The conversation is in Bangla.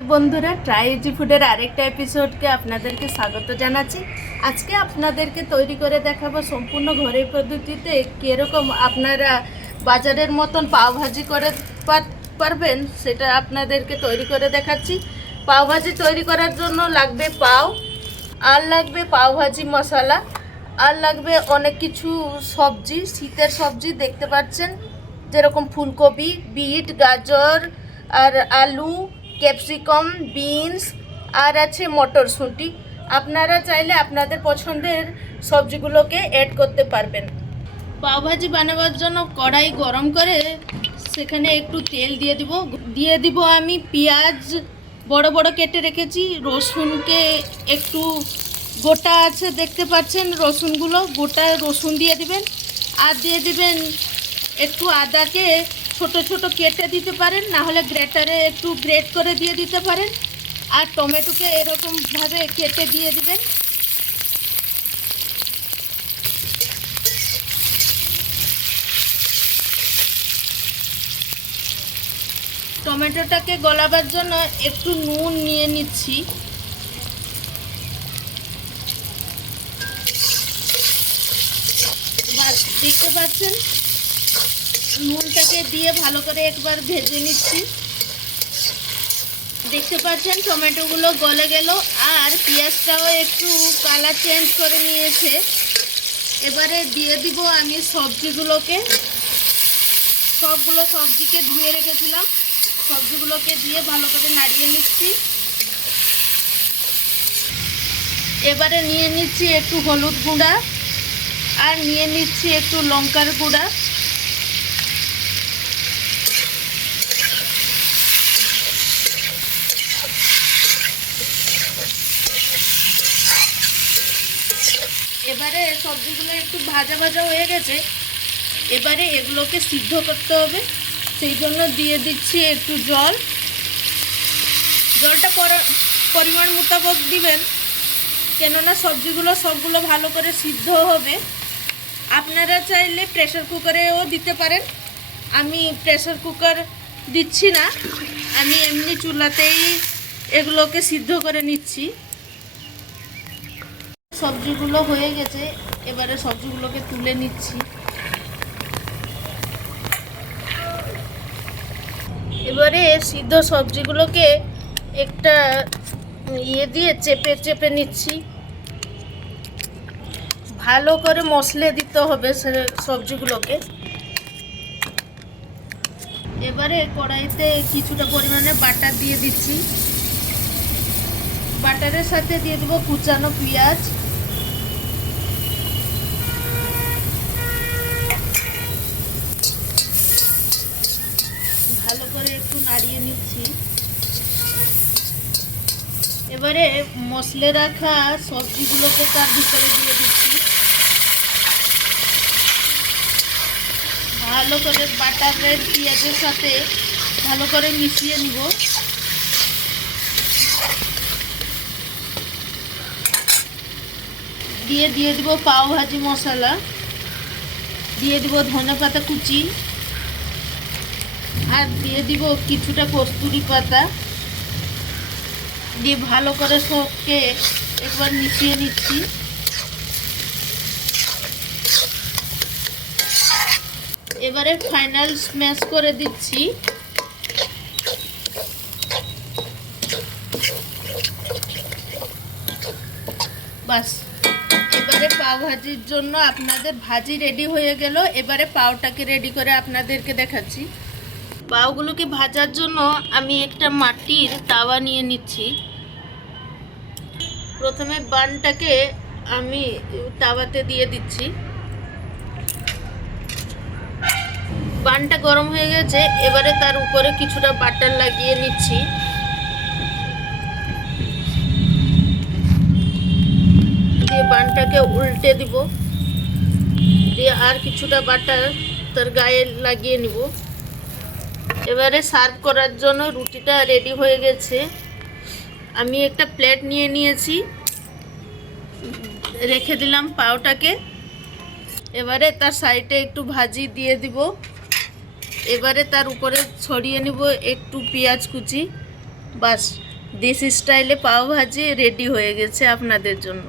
বন্ধুরা, ট্রাই ইজি ফুডের আরেকটা এপিসোডকে আপনাদেরকে স্বাগত জানাচ্ছি। আজকে আপনাদেরকে তৈরি করে দেখাবো সম্পূর্ণ ঘরের পদ্ধতিতে কীরকম আপনারা বাজারের মতন পাওভাজি করে পারবেন, সেটা আপনাদেরকে তৈরি করে দেখাচ্ছি। পাওভাজি তৈরি করার জন্য লাগবে পাও, আর লাগবে পাওভাজি মশলা, আর লাগবে অনেক কিছু সবজি, শীতের সবজি দেখতে পাচ্ছেন, যেরকম ফুলকপি, বিট, গাজর আর আলু, ক্যাপসিকাম, বিনস, আর আছে মটরশুঁটি। আপনারা চাইলে আপনাদের পছন্দের সবজিগুলোকে অ্যাড করতে পারবেন। পাওভাজি বানাবার জন্য কড়াই গরম করে সেখানে একটু তেল দিয়ে দিব আমি পেঁয়াজ বড় বড় কেটে রেখেছি, রসুনকে একটু গোটা আছে দেখতে পাচ্ছেন, রসুনগুলো গোটা রসুন দিয়ে দিবেন, আর দিয়ে দিবেন একটু আদাকে ছোট ছোট কেটে দিতে পারেন, না হলে গ্রেটারে একটু গ্রেট করে দিয়ে দিতে পারেন, আর টমেটোকে এরকমভাবে কেটে দিয়ে দিবেন। টমেটোটাকে গলাবার জন্য একটু নুন নিয়ে নিচ্ছি। দেখতে পাচ্ছেন, নুনটাকে দিয়ে ভালো করে একবার ভেজে নিচ্ছি। দেখতে পাচ্ছেন টমেটোগুলো গলে গেল, আর পেঁয়াজটাও একটু কালার চেঞ্জ করে নিয়েছে। এবারে দিয়ে দিব আমি সবজিগুলোকে, সবগুলো সবজিকে ধুয়ে রেখেছিলাম, সবজিগুলোকে দিয়ে ভালো করে নাড়িয়ে নিচ্ছি। এবারে নিয়ে নিচ্ছি একটু হলুদ গুঁড়া, আর নিয়ে নিচ্ছি একটু লঙ্কার গুঁড়া। এবারে সবজিগুলো একটু ভাজা ভাজা হয়ে গেছে, এবারে এগুলোকে সিদ্ধ করতে হবে, সেই জন্য দিয়ে দিচ্ছি একটু জল। জলটা পরিমাণ মোতাবেক দিবেন, কেননা সবগুলো ভালো করে সিদ্ধ হবে। আপনারা চাইলে প্রেসার কুকারেও দিতে পারেন, আমি প্রেসার কুকার দিচ্ছি না, আমি এমনি চুলাতেই এগুলোকে সিদ্ধ করে নিচ্ছি। সবজিগুলো হয়ে গেছে, এবারে সবজিগুলোকে তুলে নিচ্ছি। এবারে সিদ্ধ সবজিগুলোকে একটা দিয়ে চেপে চেপে নিচ্ছি। ভালো করে মশলে দিতে হবে সবজিগুলোকে। এবারে কড়াইতে কিছুটা পরিমাণে বাটার দিয়ে দিচ্ছি, বাটারের সাথে দিয়ে দেবো কুচানো পেঁয়াজ, ভালো করে একটু নাড়িয়ে নিচ্ছি। এবারে মশলে রাখা সবজিগুলোকে তার ভিতরে দিয়ে দিচ্ছি, ভালো করে বাটারের পেঁয়াজের সাথে ভালো করে মিশিয়ে নিব। দিয়ে দিব পাও ভাজি মশলা, দিয়ে দিব ধনেপাতা কুচি, আর দিয়ে দিব কিছুটা কস্তুরি পাতা, দিয়ে ভালো করে সবকে একবার মিশিয়ে নিচ্ছি। এবারে ফাইনাল স্ম্যাশ করে দিচ্ছি। বাস, এবারে পাও ভাজির জন্য আপনাদের ভাজি রেডি হয়ে গেল। এবারে পাওটাকে রেডি করে আপনাদেরকে দেখাচ্ছি। পাওগুলোকে ভাজার জন্য আমি একটা মাটির তাওয়া নিয়ে নিচ্ছি। প্রথমে বানটাকে আমি তাওয়াতে দিয়ে দিচ্ছি, বানটা গরম হয়ে গেছে। এবারে তার উপরে কিছুটা বাটার লাগিয়ে নিচ্ছি, দিয়ে বানটাকে উল্টে দিব, দিয়ে আর কিছুটা বাটার তার গায়ে লাগিয়ে নিব। এবারে সার্ভ করার জন্য রুটিটা রেডি হয়ে গেছে। আমি একটা প্লেট নিয়ে নিয়েছি, রেখে দিলাম পাওটাকে। এবারে তার সাইডে একটু ভাজি দিয়ে দিব, এবারে তার উপরে ছড়িয়ে নিব একটু পেঁয়াজ কুচি। বাস। দেশি স্টাইলে পাও ভাজি রেডি হয়ে গেছে আপনাদের জন্য।